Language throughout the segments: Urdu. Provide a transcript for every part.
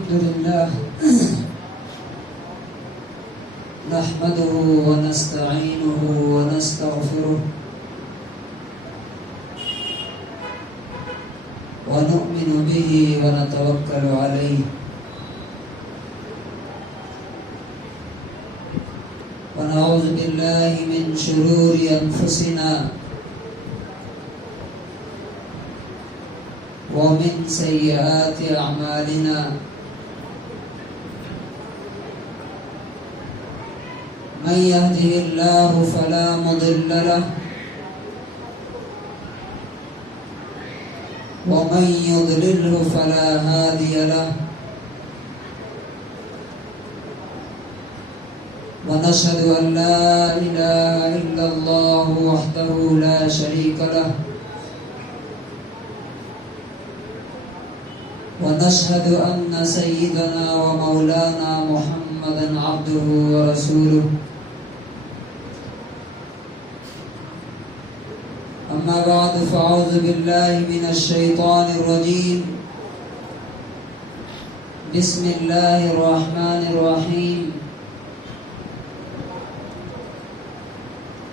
الحمد لله نحمده ونستعينه ونستغفره ونؤمن به ونتوكل عليه ونعوذ بالله من شرور أنفسنا ومن سيئات أعمالنا من يهده الله فلا مضل له ومن يضلله فلا هادي له ونشهد أن لا إله إلا الله وحده لا شريك له ونشهد أن سيدنا ومولانا محمدا عبده ورسوله أما بعد فأعوذ بالله من الشيطان الرجيم بسم الله الرحمن الرحيم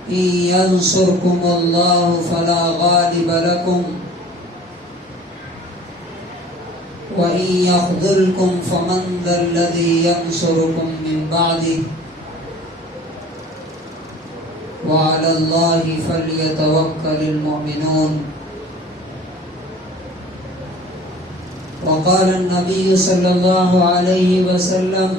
إن ينصركم الله فلا غالب لكم وإن يخذلكم فمن ذا الذي ينصركم من بعده وعلى الله فليتوكل المؤمنون وقال النبي صلى الله عليه وسلم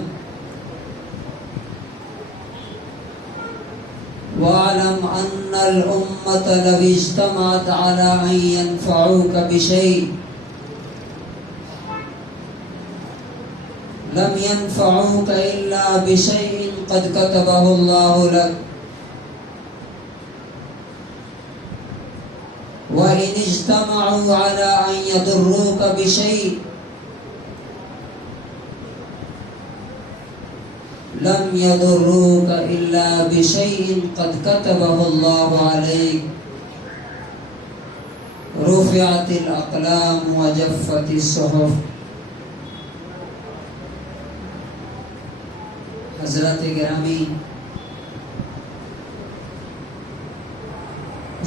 واعلم أن الأمة لو اجتمعت على أن ينفعوك بشيء لم ينفعوك إلا بشيء قد كتبه الله لك وإن اجتمعوا على أن يضروك بشيء لم يضروك إلا بشيء قد كتبه الله عليك رفعت الأقلام وجفت الصحف. حضرات گرامی،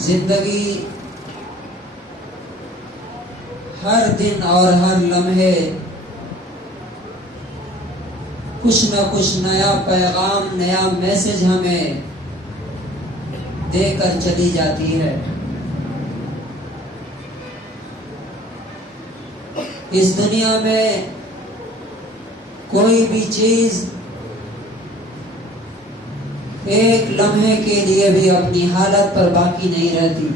زندگی ہر دن اور ہر لمحے کچھ نہ کچھ نیا پیغام، نیا میسج ہمیں دے کر چلی جاتی ہے. اس دنیا میں کوئی بھی چیز ایک لمحے کے لیے بھی اپنی حالت پر باقی نہیں رہتی.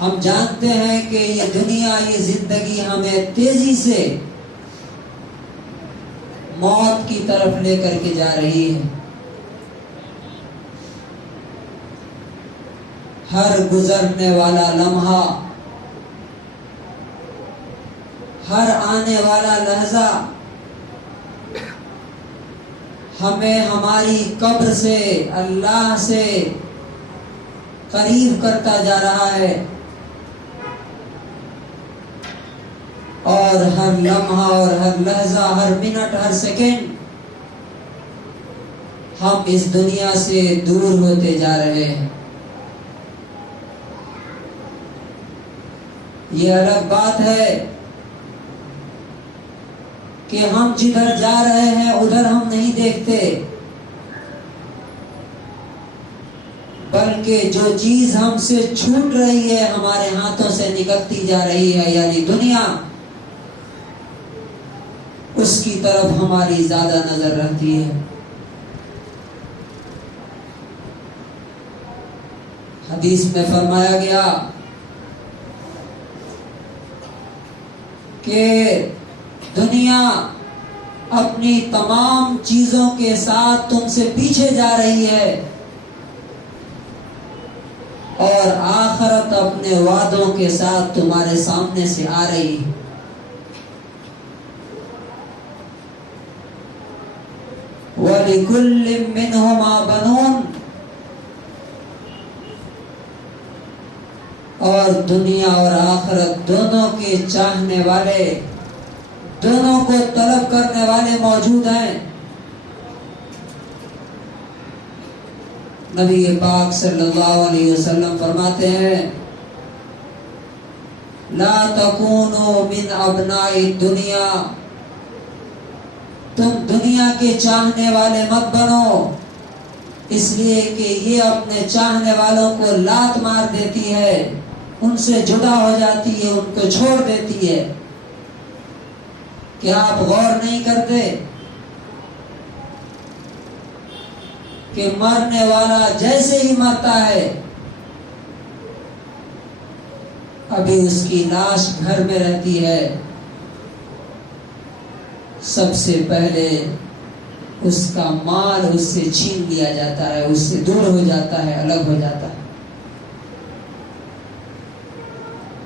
ہم جانتے ہیں کہ یہ دنیا، یہ زندگی ہمیں تیزی سے موت کی طرف لے کر کے جا رہی ہے. ہر گزرنے والا لمحہ، ہر آنے والا لحظہ ہمیں ہماری قبر سے، اللہ سے قریب کرتا جا رہا ہے. اور ہر لمحہ اور ہر لحظہ، ہر منٹ، ہر سیکنڈ ہم اس دنیا سے دور ہوتے جا رہے ہیں. یہ الگ بات ہے کہ ہم جدھر جا رہے ہیں ادھر ہم نہیں دیکھتے، بلکہ جو چیز ہم سے چھوٹ رہی ہے، ہمارے ہاتھوں سے نکلتی جا رہی ہے، یعنی دنیا، اس کی طرف ہماری زیادہ نظر رہتی ہے. حدیث میں فرمایا گیا کہ دنیا اپنی تمام چیزوں کے ساتھ تم سے پیچھے جا رہی ہے اور آخرت اپنے وعدوں کے ساتھ تمہارے سامنے سے آ رہی ہے. وَلِكُلٍّ مِّنْهُمَا بَنُونَ اور دنیا اور آخرت دونوں کے چاہنے والے، دونوں کو طلب کرنے والے موجود ہیں۔ نبی پاک صلی اللہ علیہ وسلم فرماتے ہیں لا تکونوا من ابناء الدنیا، تم دنیا کے چاہنے والے مت بنو، اس لیے کہ یہ اپنے چاہنے والوں کو لات مار دیتی ہے، ان سے جدا ہو جاتی ہے، ان کو چھوڑ دیتی ہے۔ کیا آپ غور نہیں کرتے کہ مرنے والا جیسے ہی مرتا ہے ابھی اس کی لاش گھر میں رہتی ہے، سب سے پہلے اس کا مال اس سے چھین لیا جاتا ہے، اس سے دور ہو جاتا ہے، الگ ہو جاتا ہے۔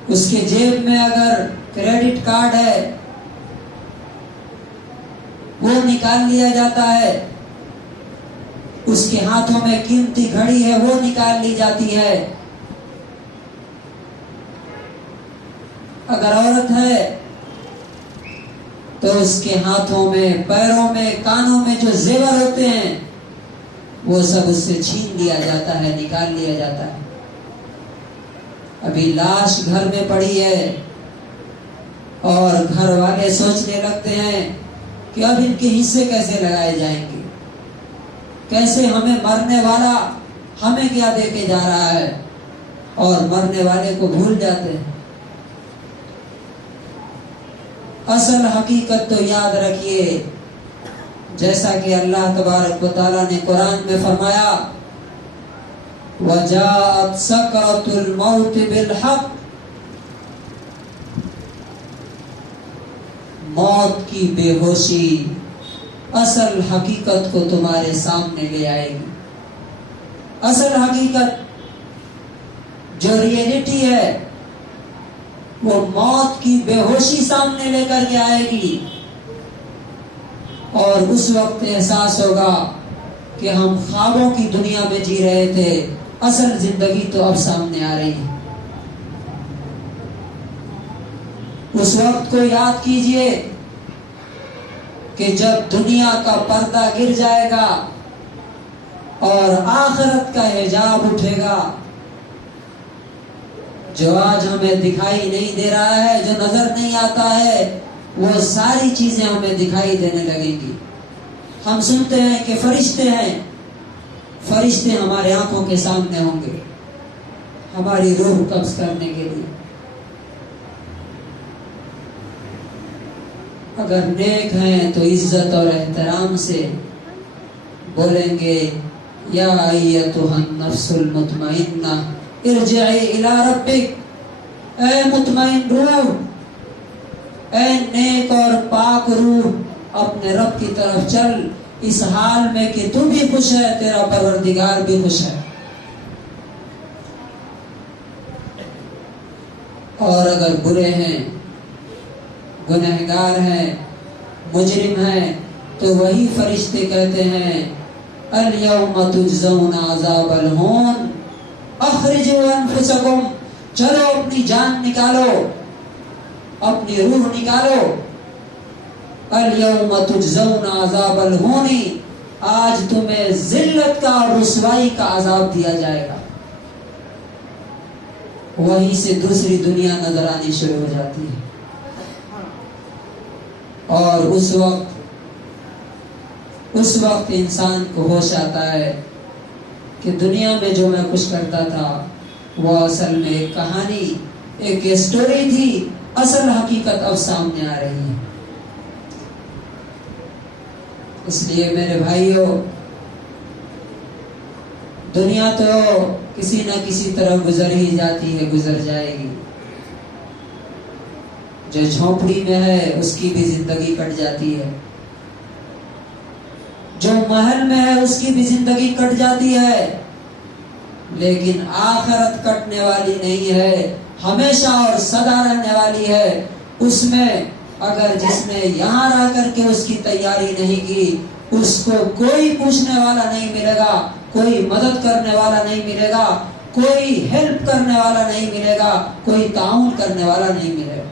اس کے جیب میں اگر کریڈٹ کارڈ ہے وہ نکال لیا جاتا ہے، اس کے ہاتھوں میں قیمتی گھڑی ہے وہ نکال لی جاتی ہے، اگر عورت ہے تو اس کے ہاتھوں میں، پیروں میں، کانوں میں جو زیور ہوتے ہیں وہ سب اس سے چھین لیا جاتا ہے، نکال لیا جاتا ہے۔ ابھی لاش گھر میں پڑی ہے اور گھر والے سوچنے لگتے ہیں کہ اب ان کے حصے کیسے لگائے جائیں گے، کیسے ہمیں مرنے والا ہمیں کیا دے کے جا رہا ہے، اور مرنے والے کو بھول جاتے ہیں۔ اصل حقیقت تو یاد رکھیے، جیسا کہ اللہ تبارک و تعالیٰ نے قرآن میں فرمایا وَجَاءَتْ سَكْرَةُ الْمَوْتِ بِالْحَقِّ، موت کی بے ہوشی اصل حقیقت کو تمہارے سامنے لے آئے گی۔ اصل حقیقت جو ریئلٹی ہے وہ موت کی بے ہوشی سامنے لے کر کے آئے گی، اور اس وقت احساس ہوگا کہ ہم خوابوں کی دنیا میں جی رہے تھے، اصل زندگی تو اب سامنے آ رہی ہے۔ اس وقت کو یاد کیجئے کہ جب دنیا کا پردہ گر جائے گا اور آخرت کا حجاب اٹھے گا، جو آج ہمیں دکھائی نہیں دے رہا ہے، جو نظر نہیں آتا ہے، وہ ساری چیزیں ہمیں دکھائی دینے لگیں گی۔ ہم سنتے ہیں کہ فرشتے ہیں، فرشتے ہمارے آنکھوں کے سامنے ہوں گے ہماری روح قبض کرنے کے لیے۔ اگر نیک ہیں تو عزت اور احترام سے بولیں گے یا ایتھا النفس المطمئنہ ارجعی الی ربک، اے مطمئن روح، اے نیک اور پاک روح، اپنے رب کی طرف چل، اس حال میں کہ تو بھی خوش ہے، تیرا پروردگار بھی خوش ہے۔ اور اگر برے ہیں، گنہگار ہیں، مجرم ہیں، تو وہی فرشتے کہتے ہیں الیوم تجزون عذاب الہون اخرجوا انفسکم، چلو اپنی جان نکالو، اپنی روح نکالو۔ الیوم تجزون عذاب الہون، آج تمہیں ذلت کا اور رسوائی کا عذاب دیا جائے گا۔ وہیں سے دوسری دنیا نظر آنی شروع ہو جاتی ہے، اور اس وقت انسان کو ہوش آتا ہے کہ دنیا میں جو میں کچھ کرتا تھا وہ اصل میں ایک کہانی، ایک اسٹوری تھی، اصل حقیقت اب سامنے آ رہی ہے۔ اس لیے میرے بھائیوں، دنیا تو کسی نہ کسی طرح گزر ہی جاتی ہے، گزر جائے گی۔ جو جھونپڑی میں ہے اس کی بھی زندگی کٹ جاتی ہے، جو محل میں ہے اس کی بھی زندگی کٹ جاتی ہے، لیکن آخرت کٹنے والی نہیں ہے، ہمیشہ اور سدا رہنے والی ہے۔ اس میں اگر جس نے یہاں رہ کر کے اس کی تیاری نہیں کی، اس کو کوئی پوچھنے والا نہیں ملے گا، کوئی مدد کرنے والا نہیں ملے گا، کوئی ہیلپ کرنے والا نہیں ملے گا، کوئی تعاون کرنے والا نہیں ملے گا۔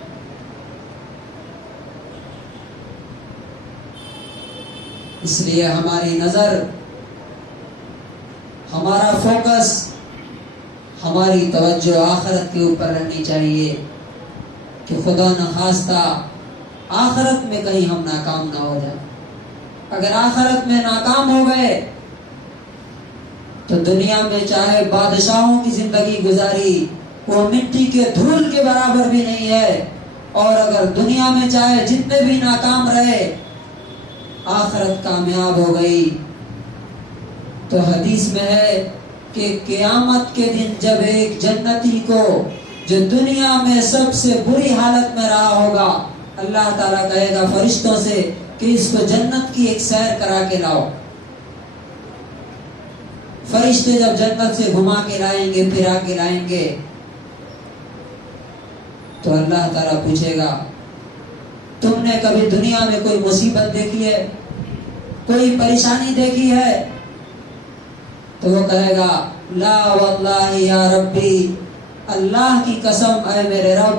اس لیے ہماری نظر، ہمارا فوکس، ہماری توجہ آخرت کے اوپر رہنی چاہیے کہ خدا نخواستہ آخرت میں کہیں ہم ناکام نہ ہو جائیں۔ اگر آخرت میں ناکام ہو گئے تو دنیا میں چاہے بادشاہوں کی زندگی گزاری وہ مٹی کے دھول کے برابر بھی نہیں ہے، اور اگر دنیا میں چاہے جتنے بھی ناکام رہے، آخرت کامیاب ہو گئی تو حدیث میں ہے کہ قیامت کے دن جب ایک جنتی کو جو دنیا میں سب سے بری حالت میں رہا ہوگا، اللہ تعالیٰ کہے گا فرشتوں سے کہ اس کو جنت کی ایک سیر کرا کے لاؤ۔ فرشتے جب جنت سے گھما کے لائیں گے، پھرا کے لائیں گے، تو اللہ تعالیٰ پوچھے گا تم نے کبھی دنیا میں کوئی مصیبت دیکھی ہے، کوئی پریشانی دیکھی ہے؟ تو وہ کہے گا لا واللہ یا ربی، اللہ کی قسم اے میرے رب،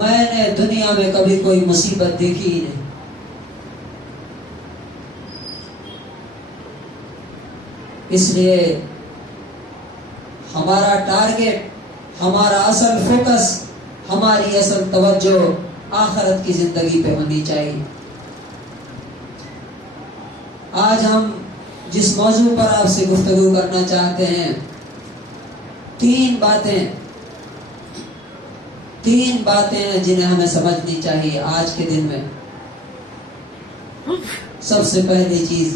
میں نے دنیا میں کبھی کوئی مصیبت دیکھی ہی نہیں۔ اس لیے ہمارا ٹارگٹ، ہمارا اصل فوکس، ہماری اصل توجہ آخرت کی زندگی پہ ہونی چاہیے۔ آج ہم جس موضوع پر آپ سے گفتگو کرنا چاہتے ہیں، تین باتیں ہیں جنہیں ہمیں سمجھنی چاہیے آج کے دن میں۔ سب سے پہلی چیز،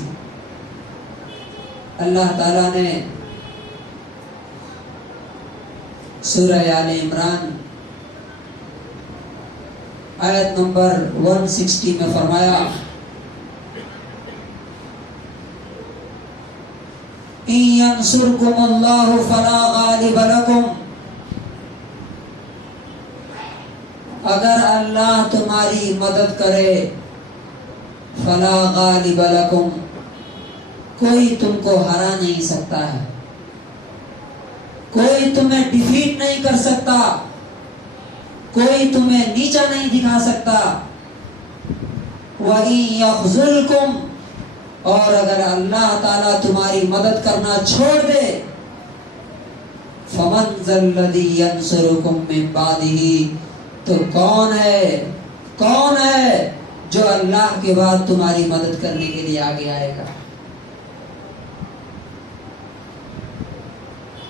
اللہ تعالیٰ نے سورہ آل عمران آیت نمبر 160 میں فرمایا إِن يَنْصُرْكُمُ اللَّهُ فَلَا غَالِبَ لَكُمْ، اگر اللہ تمہاری مدد کرے، فَلَا غَالِبَ لَكُمْ، کوئی تم کو ہرا نہیں سکتا ہے، کوئی تمہیں ڈیفیٹ نہیں کر سکتا، کوئی تمہیں نیچا نہیں دکھا سکتا۔ وَإِن يَخْذُلْكُمْ، اور اگر اللہ تعالیٰ تمہاری مدد کرنا چھوڑ دے، فَمَنْ ذَا الَّذِي يَنْصُرُكُمْ مِنْ بَعْدِهِ، تو کون ہے جو اللہ کے بعد تمہاری مدد کرنے کے لیے آگے آئے گا؟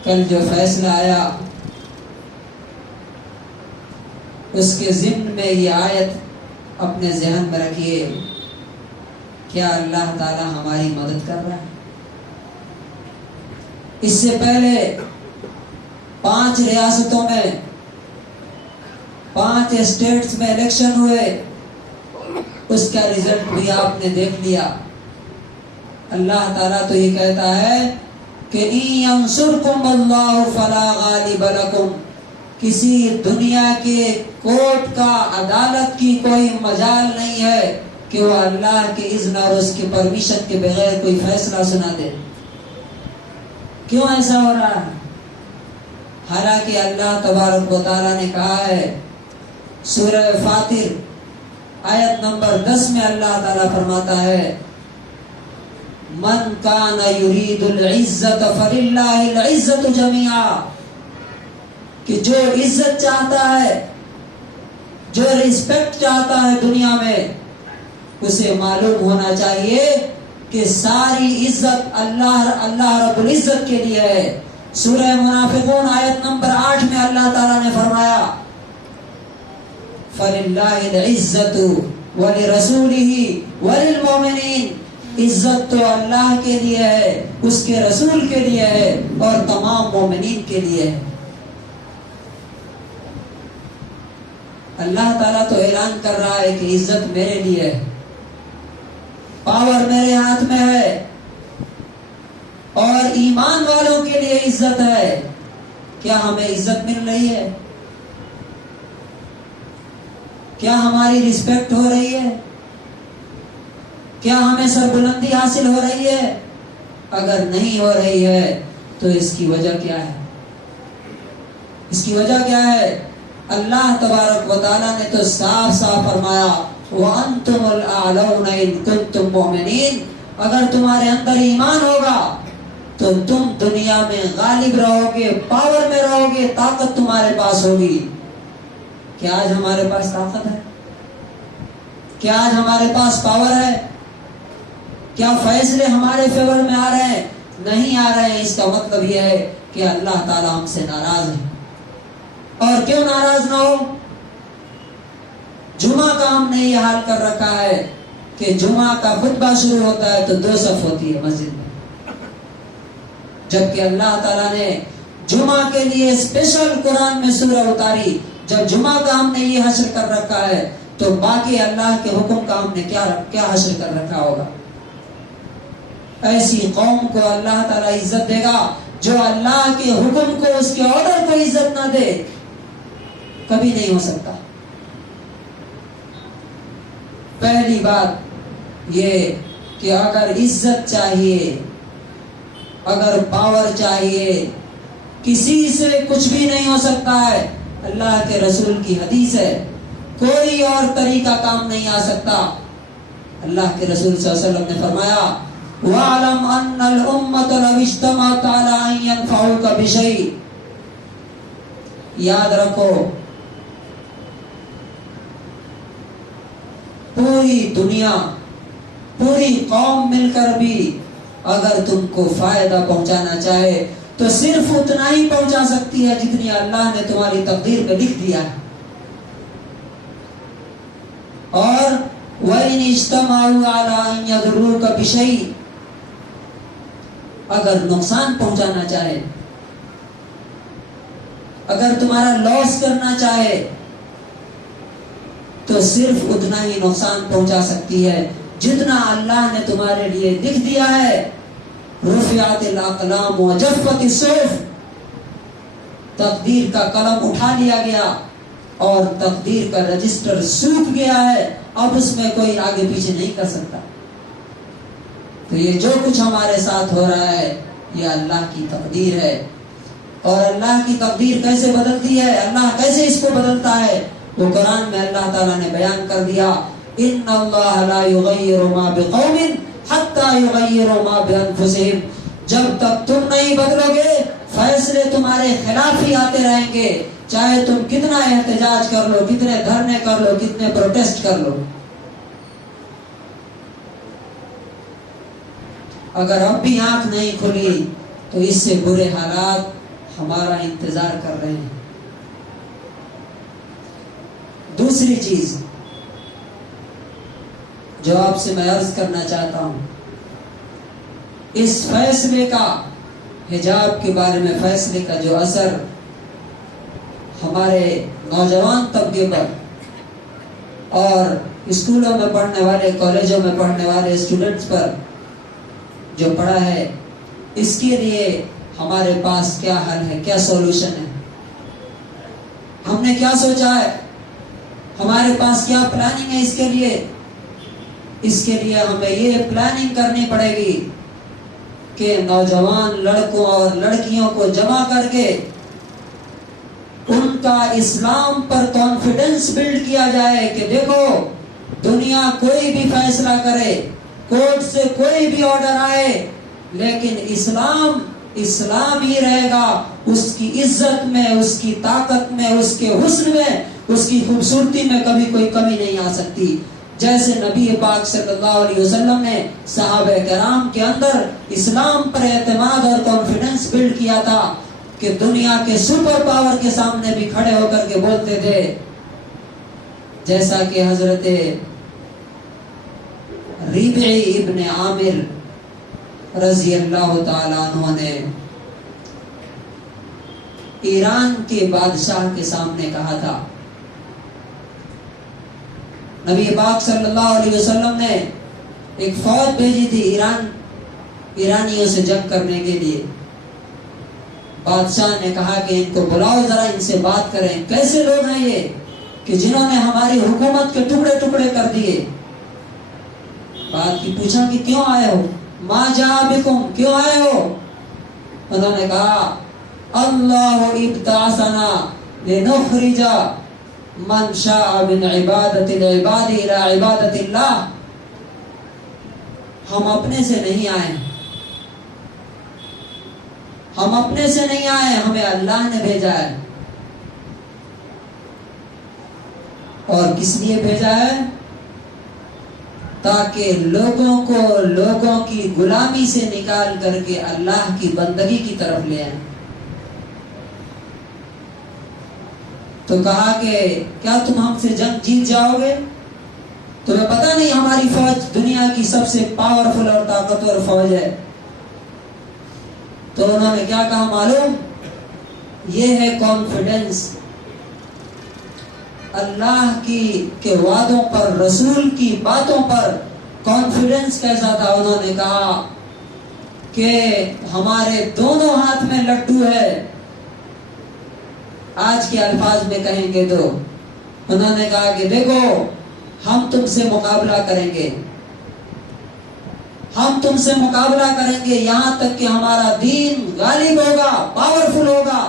کل جو فیصلہ آیا اس کے ضمن میں یہ آیت اپنے ذہن میں رکھیے، کیا اللہ تعالی ہماری مدد کر رہا ہے؟ اس سے پہلے 5 ریاستوں میں 5 اسٹیٹس میں الیکشن ہوئے، اس کا رزلٹ بھی آپ نے دیکھ لیا۔ اللہ تعالیٰ تو یہ کہتا ہے کہ إِن يَنْصُرْكُمُ اللَّهُ فَلَا غَالِبَ لَكُمْ، کسی دنیا کے کورٹ کا، عدالت کی کوئی مجال نہیں ہے کہ وہ اللہ کے اذن اور اس کی پرمیشن کے بغیر کوئی فیصلہ سنا دے۔ کیوں ایسا ہو رہا ہے؟ حالانکہ اللہ تبارک و تعالیٰ نے کہا ہے سورہ فاطر آیت نمبر 10 میں اللہ تعالیٰ فرماتا ہے من کان یرید العزت فللہ العزت جمیعا، کہ جو عزت چاہتا ہے، جو رسپیکٹ چاہتا ہے دنیا میں، اسے معلوم ہونا چاہیے کہ ساری عزت اللہ رب العزت کے لیے ہے۔ سورہ منافقون آیت نمبر 8 میں اللہ تعالیٰ نے فرمایا فَلِلَّهِ الْعِزَّةُ وَلِرَسُولِهِ وَلِلْمُؤْمِنِينَ، عزت تو اللہ کے لیے ہے، اس کے رسول کے لیے ہے، اور تمام مومنین کے لیے ہے۔ اللہ تعالیٰ تو اعلان کر رہا ہے کہ عزت میرے لیے ہے، پاور میرے ہاتھ میں ہے، اور ایمان والوں کے لیے عزت ہے۔ کیا ہمیں عزت مل رہی ہے؟ کیا ہماری رسپیکٹ ہو رہی ہے؟ کیا ہمیں سربلندی حاصل ہو رہی ہے؟ اگر نہیں ہو رہی ہے تو اس کی وجہ کیا ہے؟ اس کی وجہ کیا ہے؟ اللہ تبارک و تعالیٰ نے تو صاف صاف فرمایا وَأَنْتُمُ الْأَعْلَوْنَ إِن كُنتُم مُؤْمِنِينَ، اگر تمہارے اندر ایمان ہوگا تو تم دنیا میں غالب رہو گے، پاور میں رہو گے، طاقت تمہارے پاس ہوگی۔ کیا آج ہمارے پاس طاقت ہے؟ کیا آج ہمارے پاس پاور ہے؟ کیا فیصلے ہمارے فیور میں آ رہے ہیں؟ نہیں آ رہے ہیں۔ اس کا مطلب یہ ہے کہ اللہ تعالیٰ ہم سے ناراض ہے۔ اور کیوں ناراض نہ ہو؟ جمعہ کا ہم نے یہ حال کر رکھا ہے کہ جمعہ کا خطبہ شروع ہوتا ہے تو 2 صف ہوتی ہے مسجد میں، جبکہ اللہ تعالیٰ نے جمعہ کے لیے اسپیشل قرآن میں سورہ اتاری۔ جب جمعہ کا ہم نے یہ حشر کر رکھا ہے تو باقی اللہ کے حکم کا ہم نے کیا حشر کر رکھا ہوگا؟ ایسی قوم کو اللہ تعالیٰ عزت دے گا جو اللہ کے حکم کو، اس کے آرڈر کو عزت نہ دے، کبھی نہیں ہو سکتا۔ پہلی بات یہ کہ اگر عزت چاہیے، اگر پاور چاہیے، کسی سے کچھ بھی نہیں ہو سکتا ہے۔ اللہ کے رسول کی حدیث ہے، کوئی اور طریقہ کام نہیں آ سکتا۔ اللہ کے رسول صلی اللہ علیہ وسلم نے فرمایا وَاعْلَمْ أَنَّ الْأُمَّةَ لَوْ اجْتَمَعَتْ عَلَىٰ أَن يَنفَعُوكَ بِشَيْءٍ، یاد رکھو پوری دنیا، پوری قوم مل کر بھی اگر تم کو فائدہ پہنچانا چاہے تو صرف اتنا ہی پہنچا سکتی ہے جتنی اللہ نے تمہاری تقدیر میں لکھ دیا ہے۔ اور وَإِنِ اجْتَمَعُوا عَلَىٰ أَن يَضُرُّوكَ بِشَيْءٍ، اگر نقصان پہنچانا چاہے، اگر تمہارا لاس کرنا چاہے تو صرف اتنا ہی نقصان پہنچا سکتی ہے جتنا اللہ نے تمہارے لیے لکھ دیا ہے۔ رفعت الاقلام وجفت الصحف، تقدیر کا قلم اٹھا لیا گیا اور تقدیر کا رجسٹر سوکھ گیا ہے، اب اس میں کوئی آگے پیچھے نہیں کر سکتا۔ تو یہ جو کچھ ہمارے ساتھ ہو رہا ہے یہ اللہ کی تقدیر ہے۔ اور اللہ کی تقدیر کیسے بدلتی ہے، اللہ کیسے اس کو بدلتا ہے، وہ قرآن میں اللہ تعالیٰ نے بیان کر دیا ان اللہ لا یغیر ما بقوم حتی یغیروا ما بانفسہم، جب تک تم نہیں بدلو گے فیصلے تمہارے خلاف ہی آتے رہیں گے، چاہے تم کتنا احتجاج کر لو، کتنے دھرنے کر لو، کتنے پروٹیسٹ کر لو۔ اگر اب بھی آنکھ نہیں کھلی تو اس سے برے حالات ہمارا انتظار کر رہے ہیں۔ دوسری چیز جو آپ سے میں عرض کرنا چاہتا ہوں، اس فیصلے کا، حجاب کے بارے میں فیصلے کا جو اثر ہمارے نوجوان طبقے پر اور اسکولوں میں پڑھنے والے، کالجوں میں پڑھنے والے اسٹوڈنٹس پر جو پڑا ہے، اس کے لیے ہمارے پاس کیا حل ہے، کیا سولوشن ہے؟ ہم نے کیا سوچا ہے، ہمارے پاس کیا پلاننگ ہے اس کے لیے؟ اس کے لیے ہمیں یہ پلاننگ کرنی پڑے گی کہ نوجوان لڑکوں اور لڑکیوں کو جمع کر کے ان کا اسلام پر کانفیڈنس بلڈ کیا جائے کہ دیکھو دنیا کوئی بھی فیصلہ کرے، کورٹ سے کوئی بھی آرڈر آئے، لیکن اسلام ہی رہے گا، اس کی عزت میں، اس کی طاقت میں، اس کے حسن میں، اس کی خوبصورتی میں کبھی کوئی کمی نہیں آ سکتی۔ جیسے نبی پاک صلی اللہ علیہ وسلم نے صحابہ کرام کے اندر اسلام پر اعتماد اور کانفیڈنس بلڈ کیا تھا کہ دنیا کے سپر پاور کے سامنے بھی کھڑے ہو کر کے بولتے تھے، جیسا کہ حضرت ربعی ابن عامر رضی اللہ تعالیٰ عنہ نے ایران کے بادشاہ کے سامنے کہا تھا۔ نبی پاک صلی اللہ علیہ وسلم نے ایک فوج بھیجی تھی ایرانیوں سے جنگ کرنے کے لیے۔ بادشاہ نے کہا کہ ان کو بلاؤ، ذرا ان سے بات کریں، کیسے لوگ ہیں یہ کہ جنہوں نے ہماری حکومت کے ٹکڑے ٹکڑے کر دیے۔ بات کی پوچھا کہ کیوں آئے ہو، ما جاء بکم، کیوں آئے ہو؟ انہوں نے کہا اللہ ابتعثنا لنخرج من شاء من عبادت العباد الى عبادت اللہ. ہم اپنے سے نہیں آئے، ہم اپنے سے نہیں آئے، ہمیں اللہ نے بھیجا ہے. اور کس لیے بھیجا ہے؟ تاکہ لوگوں کو لوگوں کی غلامی سے نکال کر کے اللہ کی بندگی کی طرف لے آئیں. تو کہا کہ کیا تم ہم سے جنگ جیت جاؤ گے؟ تمہیں پتہ نہیں ہماری فوج دنیا کی سب سے پاورفل اور طاقتور فوج ہے. تو انہوں نے کیا کہا معلوم؟ یہ ہے کانفیڈنس. اللہ کے وعدوں پر، رسول کی باتوں پر کانفیڈنس کیسا تھا؟ انہوں نے کہا کہ ہمارے دونوں ہاتھ میں لڈو ہے. آج کے الفاظ میں کہیں گے تو انہوں نے کہا کہ دیکھو ہم تم سے مقابلہ کریں گے، ہم تم سے مقابلہ کریں گے یہاں تک کہ ہمارا دین غالب ہوگا، پاورفل ہوگا.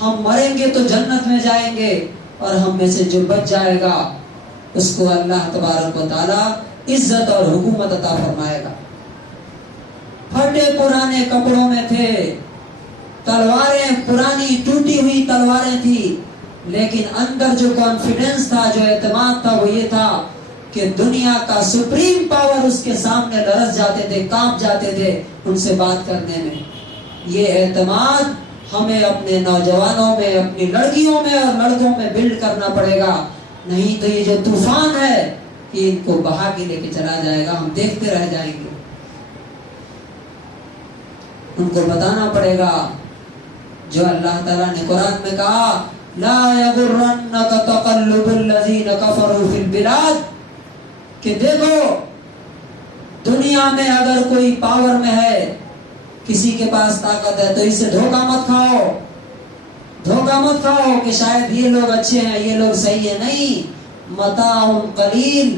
ہم مریں گے تو جنت میں جائیں گے، اور ہم میں سے جو بچ جائے گا اس کو اللہ تبارک و تعالی عزت اور حکومت عطا فرمائے گا. پھٹے پرانے کپڑوں میں تھے، تلواریں پرانی ٹوٹی ہوئی تلواریں تھی، لیکن اندر جو کانفیڈنس تھا، جو اعتماد تھا، وہ یہ تھا کہ دنیا کا سپریم پاور اس کے سامنے لرز جاتے تھے، کانپ جاتے تھے ان سے بات کرنے میں. یہ اعتماد ہمیں اپنے نوجوانوں میں، اپنی لڑکیوں میں اور لڑکوں میں بلڈ کرنا پڑے گا. نہیں تو یہ جو طوفان ہے یہ ان کو بہا کے لے کے چلا جائے گا، ہم دیکھتے رہ جائیں گے. ان کو بتانا پڑے گا جو اللہ تعالیٰ نے قرآن میں کہا لا یغرنک تقلب الذین کفروا فی البلاد، کہ دیکھو دنیا میں اگر کوئی پاور میں ہے، کسی کے پاس طاقت ہے، تو اسے دھوکہ مت کھاؤ، دھوکہ مت کھاؤ کہ شاید یہ لوگ اچھے ہیں، یہ لوگ صحیح ہے. نہیں، متاع قلیل،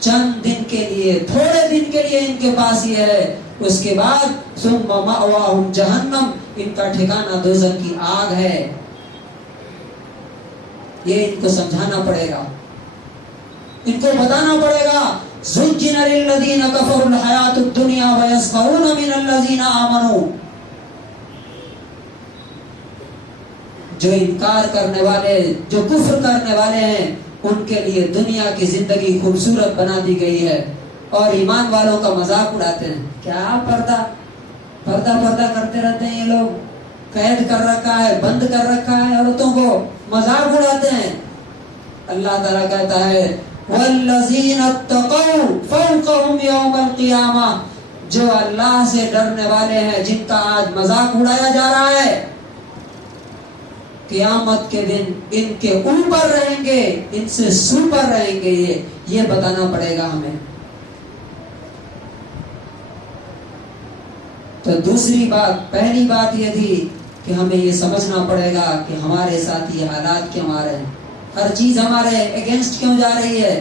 چند دن کے لیے، تھوڑے دن کے لیے ان کے پاس یہ ہے، اس کے بعد ثم مأواہم جہنم، ان کا ٹھکانہ دوزخ کی آگ ہے. یہ ان کو سمجھانا پڑے گا، ان کو بتانا پڑے گا. زُجِّنَ لِلَّذِينَ كَفَرُوا الْحَيَاةُ الدُّنْيَا وَيَسْخَرُونَ مِنَ الَّذِينَ آمَنُوا. جو انکار کرنے والے، جو کفر کرنے والے ہیں، ان کے لیے دنیا کی زندگی خوبصورت بنا دی گئی ہے، اور ایمان والوں کا مذاق اڑاتے ہیں. کیا پردہ کرتے رہتے ہیں، یہ لوگ قید کر رکھا ہے، بند کر رکھا ہے عورتوں کو، مذاق اڑاتے ہیں. اللہ تعالیٰ کہتا ہے والذین اتقوا فوقهم یوم القیامہ، جو اللہ سے ڈرنے والے ہیں، جن کا آج مذاق اڑایا جا رہا ہے، قیامت کے دن ان کے اوپر رہیں گے، ان سے سوپر رہیں گے. یہ بتانا پڑے گا ہمیں. تو دوسری بات، پہلی بات یہ تھی کہ ہمیں یہ سمجھنا پڑے گا کہ ہمارے ساتھ یہ حالات کیوں آ رہے ہیں، ہر چیز ہمارے اگینسٹ کیوں جا رہی ہے.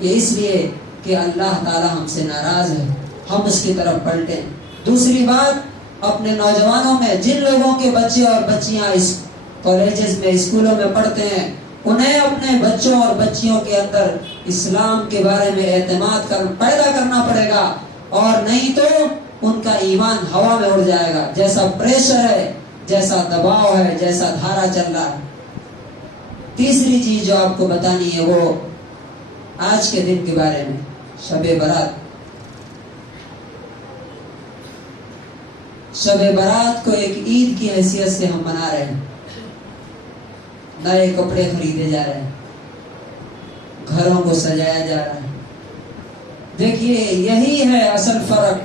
یہ اس لیے کہ اللہ تعالی ہم سے ناراض ہے، ہم اس کی طرف پلٹیں. دوسری بات، اپنے نوجوانوں میں جن لوگوں کے بچے اور بچیاں اس کالجز میں، اسکولوں میں پڑھتے ہیں، انہیں اپنے بچوں اور بچیوں کے اندر اسلام کے بارے میں اعتماد پیدا کرنا پڑے گا، اور نہیں تو ان کا ایمان ہوا میں اڑ جائے گا. جیسا پریشر ہے، جیسا دباؤ ہے، جیسا دھارا چل رہا ہے. تیسری چیز جو آپ کو بتانی ہے وہ آج کے دن کے بارے میں، شب برات. شب برات کو ایک عید کی حیثیت سے ہم منا رہے ہیں. نئے کپڑے خریدے جا رہے ہیں، گھروں کو سجایا جا رہا ہے. دیکھیے یہی ہے اصل فرق.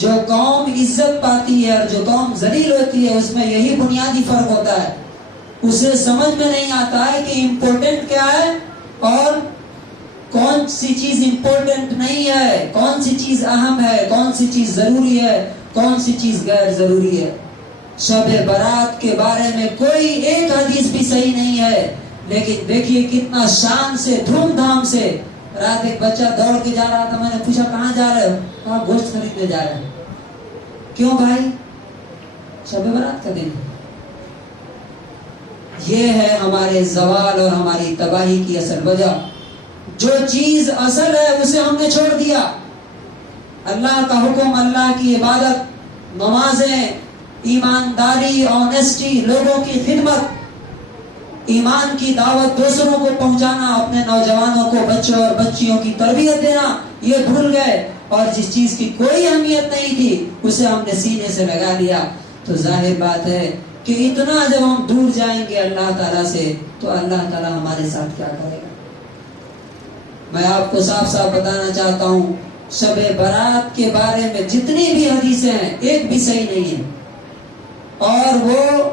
جو قوم عزت پاتی ہے اور جو قوم ذلیل ہوتی ہے، اس میں یہی بنیادی فرق ہوتا ہے. اسے سمجھ میں نہیں آتا ہے کہ امپورٹنٹ کیا ہے اور کون سی چیز امپورٹنٹ نہیں ہے، کون سی چیز اہم ہے، کون سی چیز ضروری ہے، کون سی چیز غیر ضروری ہے. شب برات کے بارے میں کوئی ایک حدیث بھی صحیح نہیں ہے، لیکن دیکھیے کتنا شان سے، دھوم دھام سے. رات ایک بچہ دوڑ کے جا رہا تھا، میں نے پوچھا کہاں جا رہے ہو؟ کہا گوشت خریدنے جا رہے ہیں. کیوں بھائی؟ شب برات کا دن. یہ ہے ہمارے زوال اور ہماری تباہی کی اصل وجہ. جو چیز اصل ہے اسے ہم نے چھوڑ دیا. اللہ کا حکم، اللہ کی عبادت، نمازیں، ایمانداری، آنیسٹی، لوگوں کی خدمت، ایمان کی دعوت دوسروں کو پہنچانا، اپنے نوجوانوں کو، بچوں اور بچیوں کی تربیت دینا، یہ بھول گئے. اور جس چیز کی کوئی اہمیت نہیں تھی اسے ہم نے سینے سے لگا لیا. تو ظاہر بات ہے کہ اتنا جب ہم دور جائیں گے اللہ تعالیٰ سے تو اللہ تعالیٰ ہمارے ساتھ کیا کرے گا. میں آپ کو صاف صاف بتانا چاہتا ہوں، شب برات کے بارے میں جتنی بھی حدیثیں ہیں ایک بھی صحیح نہیں ہے. اور وہ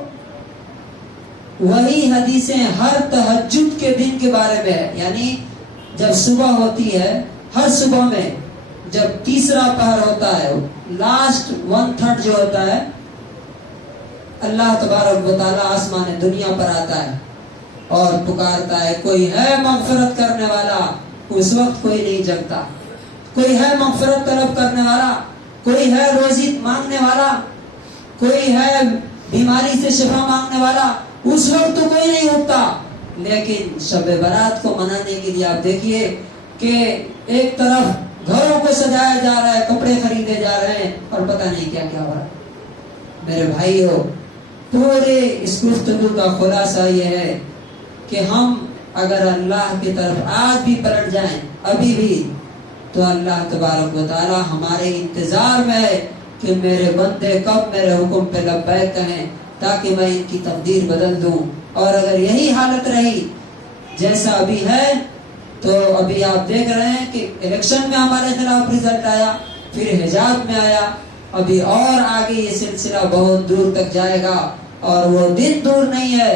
وہی حدیثیں ہر تہجد کے دن کے بارے میں ہے. یعنی جب صبح ہوتی ہے، ہر صبح میں جب تیسرا پہر ہوتا ہے، لاسٹ 1/3 جو ہوتا ہے، اللہ تبارک و تعالیٰ آسمان دنیا پر آتا ہے اور پکارتا ہے، کوئی ہے مغفرت کرنے والا. اس وقت کوئی نہیں جگتا. کوئی ہے مغفرت طلب کرنے والا، کوئی ہے روزی مانگنے والا، کوئی ہے بیماری سے شفا مانگنے والا. اس وقت تو کوئی نہیں اٹھتا. لیکن شب برات کو منانے کے لیے آپ دیکھیے کہ ایک طرف گھروں کو سجایا جا رہا ہے، کپڑے خریدے جا رہے ہیں اور پتہ نہیں کیا کیا ہو رہا ہے. میرے بھائیو، پورے اس گفتگو کا خلاصہ یہ ہے کہ ہم اگر اللہ کی طرف آج بھی پلٹ جائیں، ابھی بھی، تو اللہ تبارک و تعالی ہمارے انتظار میں ہے کہ میرے بندے کب میرے حکم پہ لبیک کہیں تاکہ میں ان کی تقدیر بدل دوں. اور اگر یہی حالت رہی جیسا ابھی ہے تو ابھی آپ دیکھ رہے ہیں کہ الیکشن میں ہمارے خلاف رزلٹ آیا، پھر حجاب میں آیا، ابھی اور آگے یہ سلسلہ بہت دور تک جائے گا. اور وہ دن دور نہیں ہے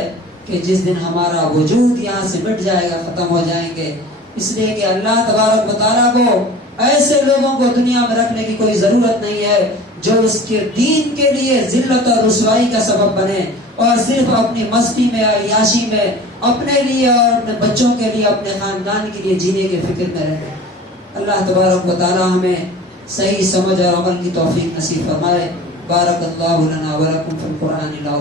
کہ جس دن ہمارا وجود یہاں سے مٹ جائے گا، ختم ہو جائیں گے. اس لیے کہ اللہ تبارک و تعالیٰ کو ایسے لوگوں کو دنیا میں رکھنے کی کوئی ضرورت نہیں ہے جو اس کے دین کے لیے ذلت اور رسوائی کا سبب بنے اور صرف اپنی مستی میں، عیاشی میں، اپنے لیے اور اپنے بچوں کے لیے، اپنے خاندان کے لیے جینے کے فکر میں رہے. اللہ تبارک و تعالیٰ ہمیں صحیح سمجھ اور عمل کی توفیق نصیب فرمائے. بارک اللہ لنا ولکم فی القرآن العظیم.